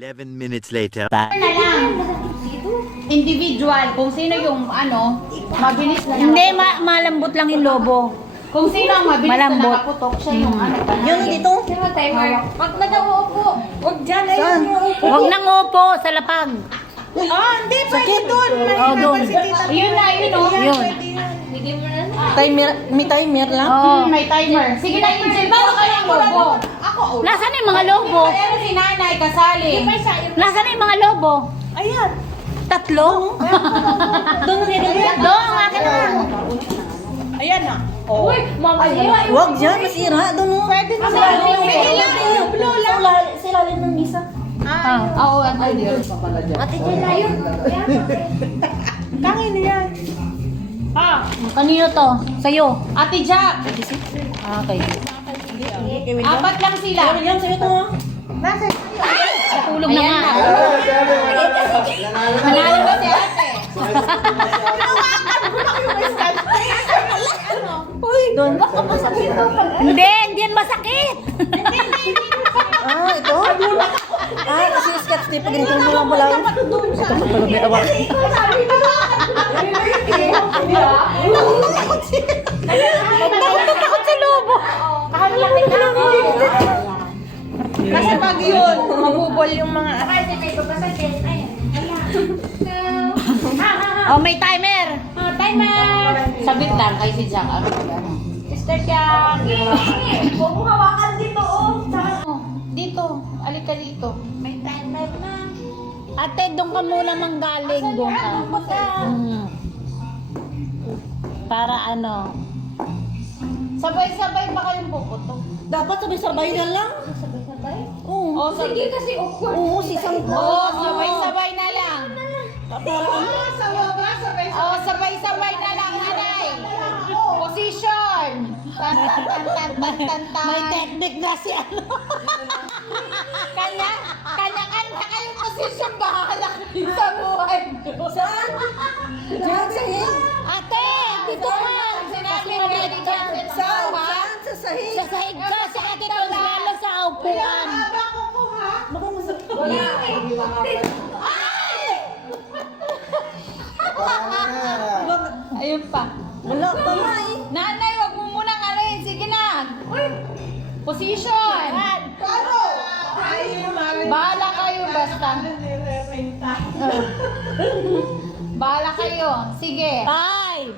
11 minutes later. Na lang. Individual, kung sino yung mabilis na Hindi, malambot lang yung lobo. Kung sino ang mabilis Malambot. na nakaputok, siya yung Yung dito? Sino timer? Pag nag-uupo, huwag dyan. Ayun, Huwag nang upo sa lapag. hindi, pwede doon. Oh, doon. Yun na, yun o. Yun. Timer, may timer lang? Oh. May timer. Sige na, Angel, bago kayo ang lobo. Nasaan na yung mga lobo? Pero si nanay kasali. Nasaan na yung mga lobo? Ayan. Tatlo? Doon na Doon, ang akin na. Ayan na. Uy, mamaya. Huwag dyan, masira. Doon o. Pwede na sa Silalim ng misa. Oo, ano yun? Ate Jela yun. Tangin na yan. Kanino to? Sa'yo. Ate Jack, Okay. apat lang sila. Yan, sa'yo to. Natulog na nga. Manalo ba si ate? Doon. Hindi, hindi yan masakit. Ito? Kasi sketch tape. Pag ganito mo lang pala. Ito magpalog na awa. Takot si lobo. Kasi pag yun, mabubol yung mga... Oh, may timer. Timer! Sabit lang kay si Jack. Sister Jack! Huwag mo hawakan dito, Dito, alika dito. May timer na. Ate, doon ka muna manggaling. Doon ka. Para ano? Sabay-sabay ba kayong puputok? Dapat sabay-sabay na lang. Sabay-sabay? Oo. Sige kasi awkward. Oo, sisang ko. Sabay-sabay na lang. Sabay-sabay na lang, nanay. Position. Tan. May technique na si ano. Kanya-kanya kayong position. Bahala kayo sa buhay nyo. Saan? Diyan, sahig. Ate, dito ka. Sinabi mo na dito. Saan? Saan? Sa sahig. Sa sahig ka, sa ate Consuelo sa upuan. Baka masakit. Ayun pa. Wala pa nga eh. Nanay, wag mo munang arin. Sige na. Position. Bahala kayo basta. Bahala kayo. Sige. Five.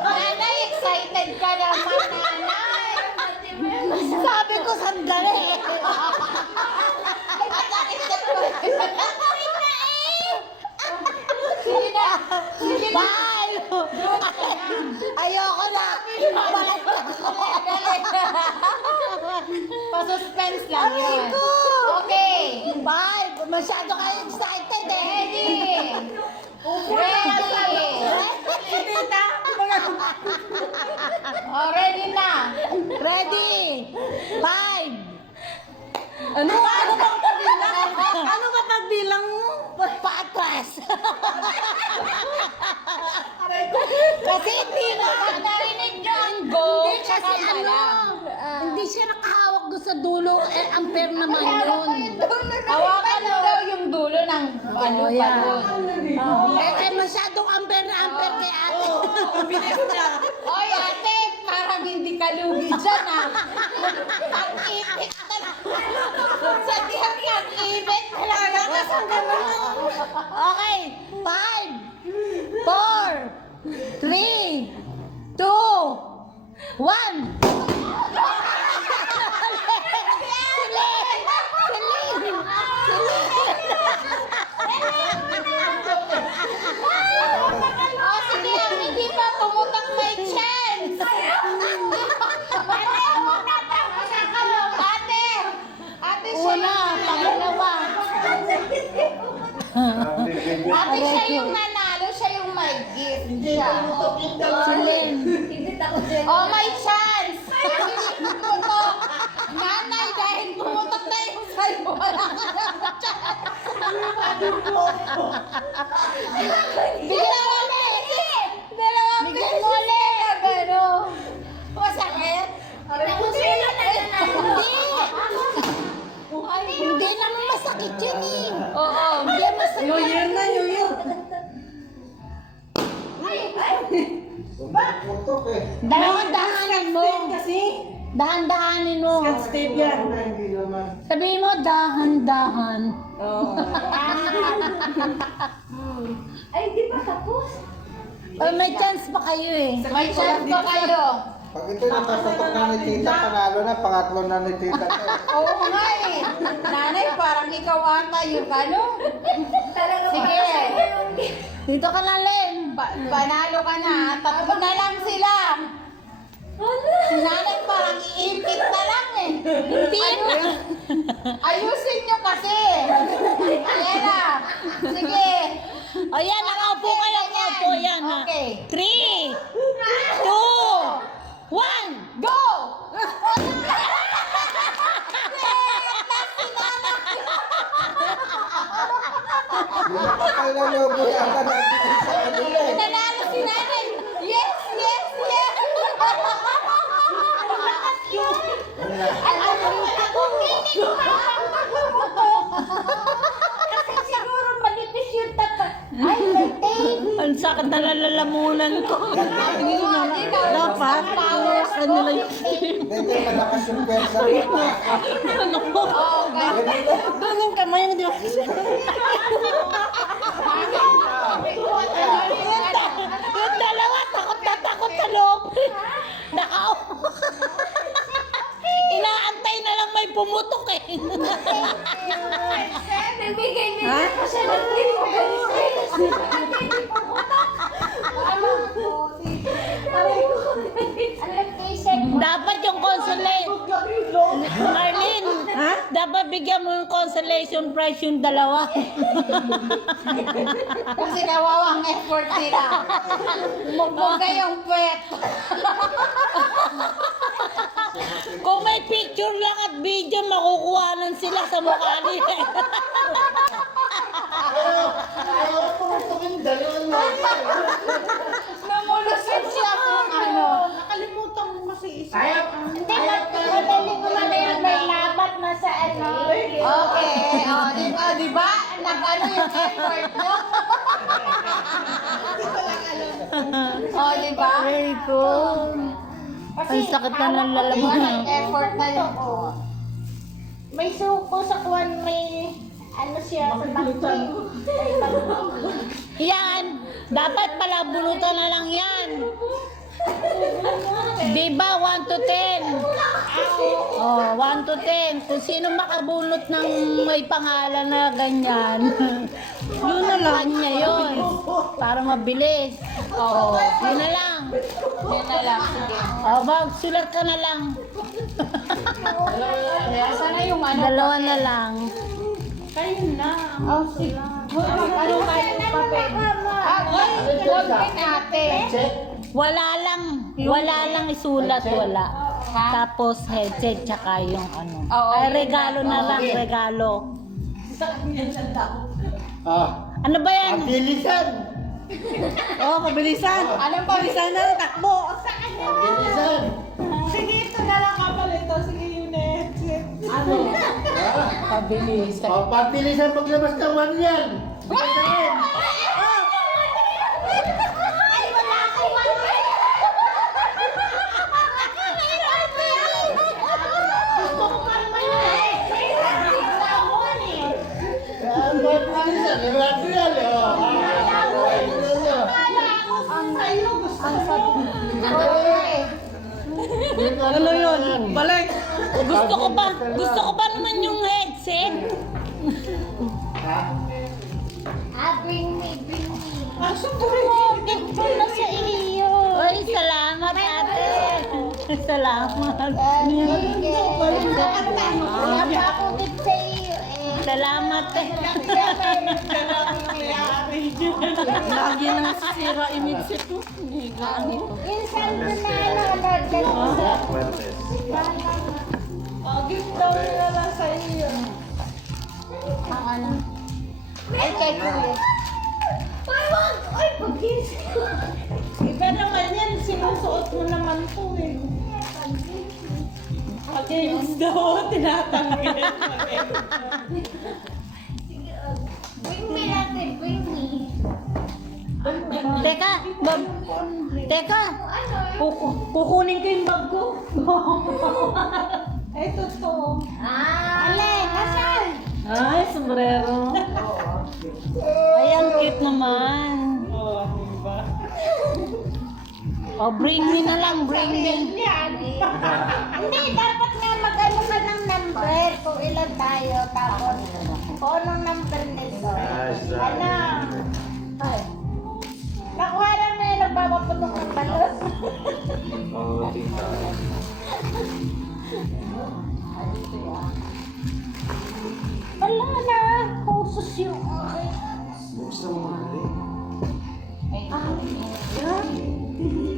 Nanay, excited ka naman, nanay. Sabi ko sandali. Sige na. Bye. Ayoko na. Balik ako. Pa-suspense lang yun. Okay. Bye. Masyado kayo excited eh. Ready. Ready na. Ready. Five. Ano bang pagbilang? Ano ba pagbilang mo? Patras. Kasi hindi na. Narinig niyo ang go. Hindi kasi ano. Hindi siya nakahawak doon sa dulo. Ampere naman yun. Hawakan mo daw yung dulo ng balon. Masyadong ampere na ampere kay ate. Oy, ate, parang hindi ka lugi dyan, Ang ipit talaga. Sadyang ang ipit talaga. Okay. 5, 4, 3, 2, 1. Sige, hindi pa tumutak may chance. Ate, Una, pangalawa. Si Len. Oh, may chance! Pumutok! Nanay, dahil pumutok na yung sa'yo, wala ka na chance! Bigyan mo ulit! Bigyan mo ulit! Pero, masakit? Hindi naman masakit yun eh. Oo. Hindi masakit. New Year na, New Year. Dahan-dahanin mo. Kasi, Dahan-dahanin mo. Scotch tape yan. Sabihin mo, dahan-dahan. Oo. Ay, di ba tapos? Oh, may chance pa kayo eh. May chance pa kayo. Pag ito napasatok na ni Tita, panalo na, pangatlo na ni Tita. Oo nga eh. Nanay, parang ikaw ata yung ano. Talaga Sige. Dito ka na, Len. Panalo ka na. Tatlo na lang sila. Si nanay parang iimpit na lang eh. Hindi na. Ayusin nyo kasi. Ayan na. Sige. O yan, nakaupo kayo. Nakaupo yan ha. Okay. 3, 2, 1. Go! Pinakakal na lobo yata natin sa kanila eh. Nanalo si nanay. Yes, yes, yes. Kasi siguro manipis yung tapat. Ay, may tape. Ang sakit na lalamunan ko. Dapat, ano nila yung Hindi, malakas yung pwersa. Oh, okay. Doon yung kamay mo, di ba? Yung dalawa, takot na takot sa loob. Inaantay na lang may pumutok eh. Bibigay ko siya ng tape mo. Dapat yung consolation. Marlene, dapat bigyan mo yung consolation prize yung dalawa. Kasi nawawang effort nila. Mugbog kayong puwet. Kung may picture lang at video, makukuhanan sila sa mukha nila. Namulusot siya kung ano. Nakalimutan mo kasi isa. Hindi, madaling umano yung may labat na sa ano. Okay. Oh, di ba? Nag-ano yung effort nyo? Oh, di ba? Very cool. Ang sakit na ng lalamunan. Effort na yun. May suko sa kuwan, may ano siya sa bakit. Yan, dapat pala bunutan na lang yan. Diba, 1 to 10? Oh, 1 to 10. Kung sino makabunot ng may pangalan na ganyan, yun na lang niya yun. Para mabilis. Oo, yun na lang. Yun na lang. Sige. Oh, magsulat ka na lang. Sana yung ano? Dalawa na lang. Oh, sige. Ano kayo yung papel? Huwag din ate. Wala lang isulat, wala. Tapos headset tsaka yung ano. Oo, Ay, yun regalo na lang, regalo. Ano ba yan? Bilisan! Oo, kabilisan. Anong pa? Kabilisan na, takbo. Bilisan! Sige, ito na lang kapalito. Sige, Yunet. Pabilis. Pabilisan paglabas ng one yan! Bilisan! Ay, wala akong ano. Gusto ko pa naman yun. Bilisan! Nirato yan eh! Ano yun? Balik. Gusto ko ba naman yung headset? Bring me. Ito na sa iyo. Ay, salamat ate. Salamat. Wala pa ako gift sa iyo eh. Salamat eh. Lagi nang sira image ko. Insan ko na nanonood ka sa... Gift daw nila lang sa iyo. Ang ano? Ay, kay Kuya. Ay, pag-isip ko. Iba naman yan, sinusuot mo naman to eh. Against daw, tinatanggal. Bring me natin, bring me. Teka, teka, kukunin ko yung bag ko. Ito to. Alin, asan? Ay, sombrero. Ay, ang cute naman. Oo, diba? Oh, bring me na lang, bring me. Hindi, dapat nga mag-ano ka ng number kung ilan tayo. Tapos, kung anong number nito. Ano? Ay. Nakuha na may nagpapaputok ng balon. Oo, tita. Wala na. Kusos yung akin. Gusto mo na rin.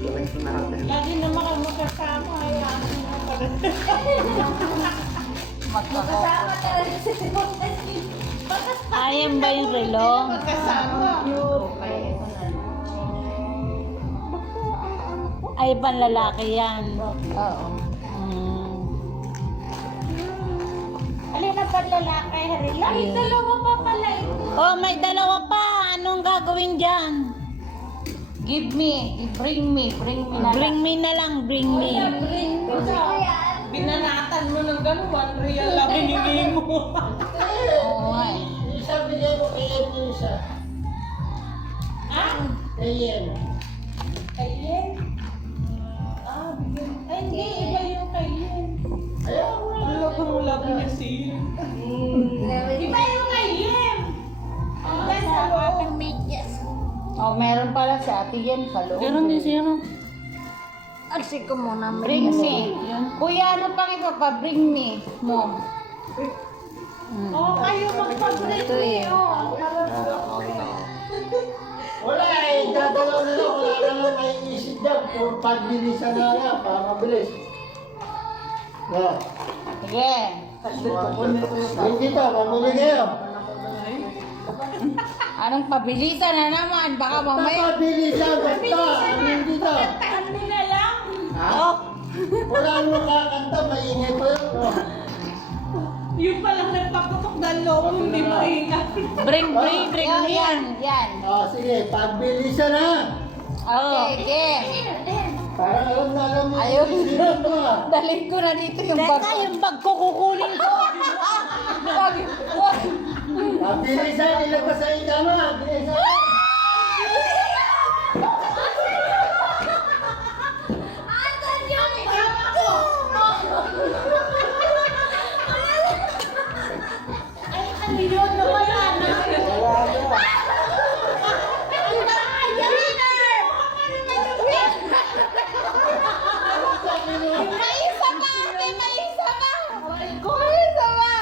Collect natin. Lagi naman kayo magkasama. Kasama talaga si Montes. Ayan ba yung relo? Kasama. Ay, panlalaki yan. Oo. Alin na panlalaki, Harila? Ay, dalawa pa pala ito. Oh, may dalawa pa. Anong gagawin dyan? Give me, bring me na lang. Bring me na lang, bring me. Binanatan mo ng gano'n, 1 real lang hiningi mo. Oo nga eh. Sabi niya mo kay Yen yung isa. Kay Yen. Kayen? Bigyan. Ay, hindi. Iba yung kayen. Wala ko mo love niya si Iba yung kayen. Ang aking medyas. Oh, meron pala sa ate yan sa loob. siya. Arsi ko muna. Bring me. Kuya, ano pang iba pa? Bring me. Mom. Oo, kayo magpag-break niyo. Wala eh, dadalaw na lang. Wala na lang may isip dyan. Puro pagbilisan na lang, para mabilis. Yeah. Sige. Hindi to, mamuli kayo. Anong pabilisan na naman? Baka mamaya. Pabilisan, basta. Hindi to. Ano na lang? Ha? Wala nang kakanta, maingay pa yun. Oh. Yung palang nagpaputok ng loob, hindi maingat. Bring Yan, me. yan. Oh, sige, pagbilisan na. Oo. Sige. Para alam mo Ayun. yung isipin mo. Dalhin ko na dito yung bag. Teka, yung bag ko kukunin ko. Wag. Pagbilisan, ilabas sa ikama. Bilisan. Asan yung ikama ko? Ay, ano yun? Nawala na. Wala na. May isa pa! May isa pa! May isa pa!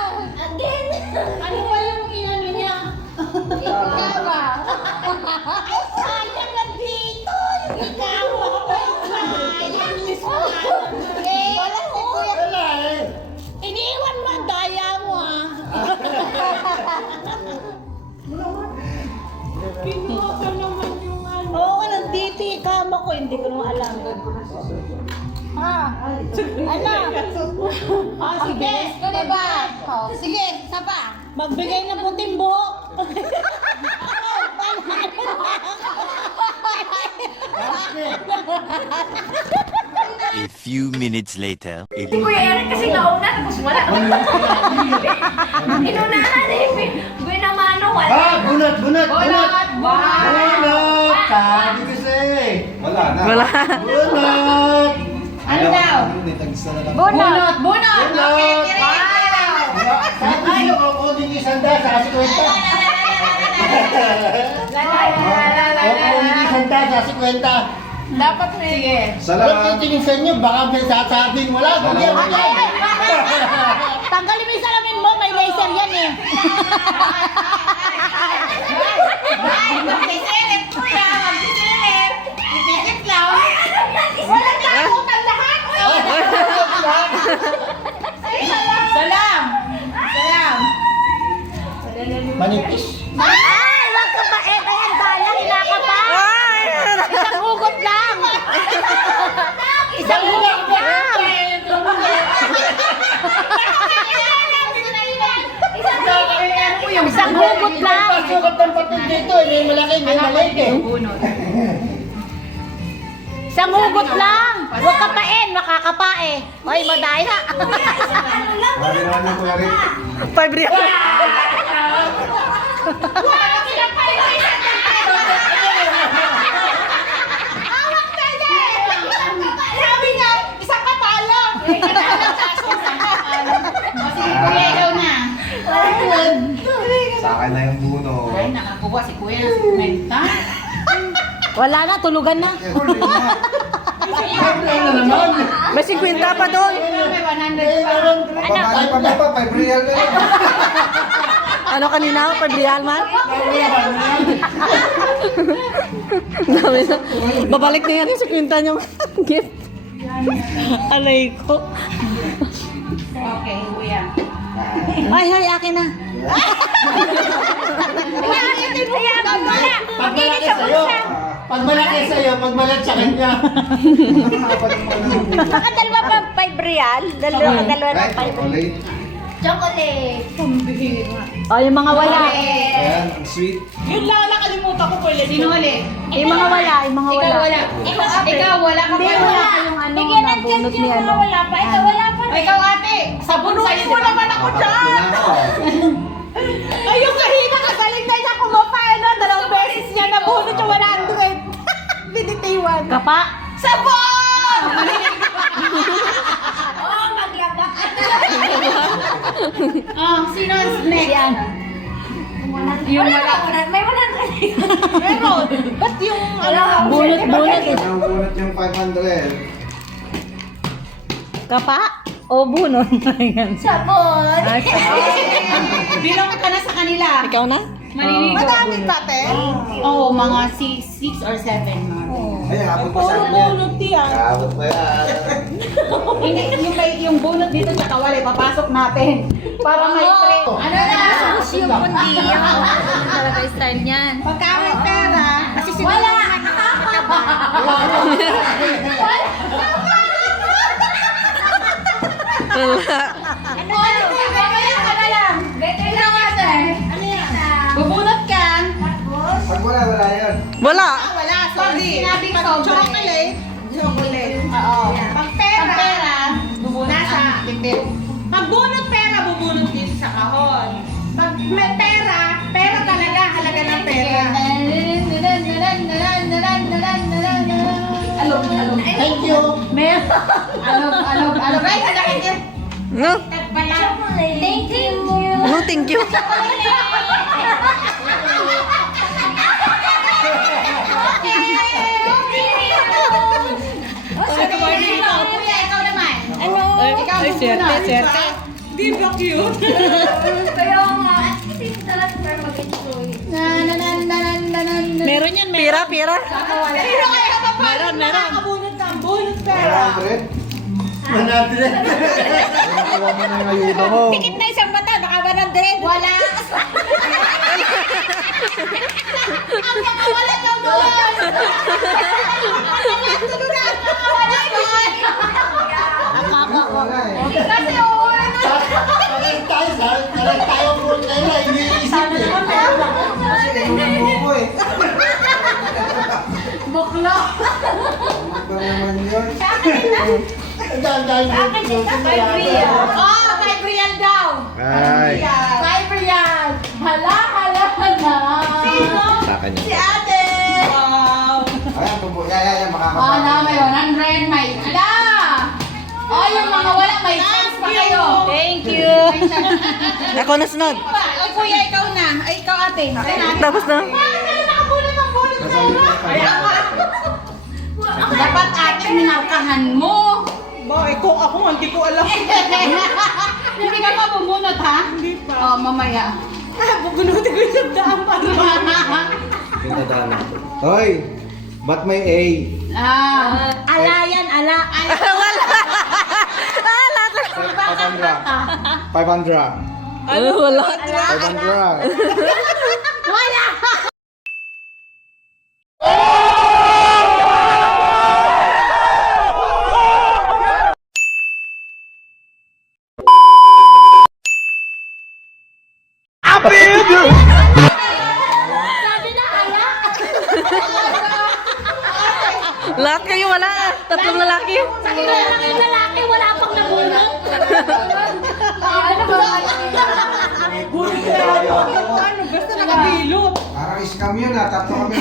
Again! Ano ba yung inano niya? Ikawa! Ay, sayang na dito! Yung ikawa! Ay, sayang! Eh, wala si Kuya. Wala eh. Iniwan mo, daya mo ah. Kinuha ka naman yung ano. Oo, nandito yung kama ko. Hindi ko naman alam. Ano? Oh, sige. Ito diba? Oh, sige. Isa pa. Magbigay ng puting buhok. A few minutes later. Kuya Eric kasi nauna, tapos wala. Inunahan eh. Binamano, wala. Ah, bunot. Bunot! Bunot! Sabi ko sa'yo eh. Wala na. Bunot! Ano daw? Bunot! Bunot! Sabi ko kukunin yung sanda sa asikwenta. Kukunin yung sanda sa asikwenta. Dapat sige. Pero titingin sa inyo, baka may sasabing wala. Kuya, wala. Tanggalin mo yung salamin mo. May laser yan eh. Magsisilip, kuya! Magsisilip! Isang hugot lang. Huwag kapain, makakapae. Hoy, madaya. Sabi naman ng Kuya Rick. 5 real. Sabi niya, isang kapalo. Kuya, ikaw na. Sa akin na yung buno. Ay, nakakuha si Kuya ng kwenta. Wala na, tulugan na. Ano naman? May 50 pa doon. May 100 pa. Babalik pa ba? 5 real na yun. Ano kanina? 5 real man? Dami na. Babalik na yan yung 50 niyo. Gift. Alay ko. Okay, Kuya. Ay, akin na. Pag malaki sa'yo, pag malaki sa kanya. Baka dalawa pa 5 real? Dalawa na 5 Chocolate. Oh, yung mga wala. Ayan, ang sweet. Yun lang nakalimutan ko pala. Sino huli? Yung mga wala, yung mga Ikaw wala. wala. Ikaw wala ka Hindi, pa. wala kayong ano, Bigyan ng nabunot check ni yung ano. mga wala pa. Ito wala pa. O, ikaw ate. Sabon sa'yo, di ba? ako dyan. Tatakbo na ako. Ay, yung kahina kagaling na niya kumapano. 2 beses niya nabunot yung 100. Binitiwan. Kapa? Sabon! Oh, maglabak. Oh, sino ang next? Yan. Yung wala. May 100. Meron. Ba't yung ano? Bunot-bunot eh. Ang bunot yung 500. Kapa? O bunot? Ayan. Sabon. Ay, Bilang ka na sa kanila. ikaw na? Maliligo. Madami pa, te. Oo, mga 6 or 7. Ay, abot pa Puro sa akin yan. bunot yan. Abot pa yan. Hindi, yung bunot dito sa kawali, papasok natin. Para may pre. Ano na? Yung kundi. Talaga yung style niyan. Pagka may pera, kasi Wala. Ano? Mamaya ka na lang. Better lang ate. Ano yan? Bubunot ka. Pag wala, wala yan. Wala. Wala, sorry. Sinabing sobre. Chocolate. Chocolate. Oo. Pag pera. Pag pera, bubunot sa tipid. Pag bunot pera, bubunot din sa kahon. Pag may pera, pera talaga, halaga ng pera. Alog, alog. Thank you. Alog, alog, alog. Ay, sakit yan. No? Chocolate. Thank you. No, thank you. Kuya, ikaw naman. Ano? Ikaw, Ay, bubunot. swerte. Di ba cute? Kaya nga. Kasi talaga para mag-enjoy. Meron yan, meron. Pira. Pero kaya ka pa Meron, meron. nakakabunot ng bunot pera. 100? 100. Nakuha mo na yung ayuda mo. Tikit na isang bata, baka 100. Wala. Ang mga wala daw doon. Wala eh. Kasi oo. Parang tayo po kayo, iniisip eh. Kasi ganun mo ko eh. Buklo. Ano ba naman yun? Oh, 5 real daw. Ay. 5 real. Hala, hala, hala. Sino? Sa akin Si ate. Wow. Ayan, yan, Oh, makakapag. na may 100, may ala. Oh, yung mga wala, may chance pa kayo. Thank you. Ako na sunod. Ay, kuya, ikaw na. Ay, ikaw ate. Tapos na. Bakit kayo nakabulot ng bulot Nasa kayo? ulit pa. Dapat ate, minarkahan mo. Bakit kung ako, hindi ko alam. Hindi ka pa bumunot, ha? Hindi pa. Oh, mamaya. Bubunutin ko yung daan para. Yung tadaan. Hoy, ba't may A? Ah. Ala yan, ala. Wala. Ala. 500. 500. Ano? Wala. 500. Wala! Sabi na ala. wala. Tatlong lalaki. Lalaki, wala pang nabunot. Ano, basta nakabilot. Parang scam yun ha, tatlo kami.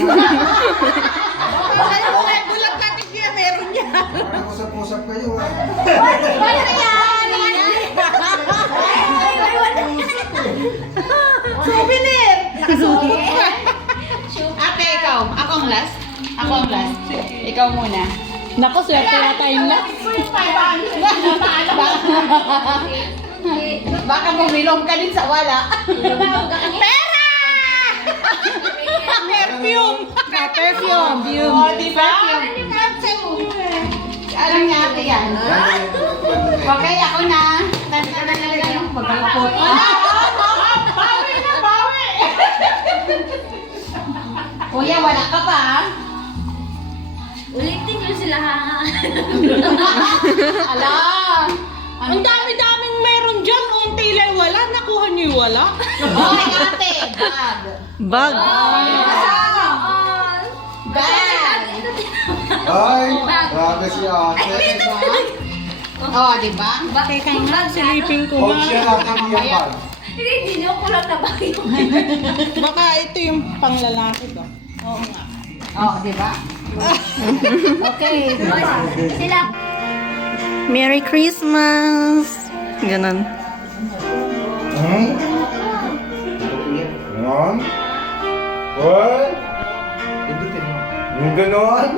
Ayaw mo nga, bulat natin kaya meron niya. Parang usap-usap kayo ha. Souvenir! Nakasuot ka. Ate, ikaw. Ako ang last. Ako ang last. Ikaw muna. Naku, swerte yata yung last. Baka bumilong ka din sa wala. Pera! Perfume! Perfume. O, di ba? Alam niya ate yan. Okay, ako na. Tanda na lang yung pagkakapot. Bawi na, bawi! Kuya, wala ka pa. Ulitin nyo sila ha. Ala. Ang dami-daming meron dyan. Ang tilay wala. Nakuha niyo yung wala. Hoy, ate. Bag. Bag. Bag. Ay, grabe si ate. Oh, di ba? Teka nga, silipin ko Huwag siya nga. natin yung bag. Hindi nyo kulang na ba yun? Baka ito yung panglalaki to. Oh, di ba? Okay. Sila. Merry Christmas. Ganon. Ganon? What? Yung ganon?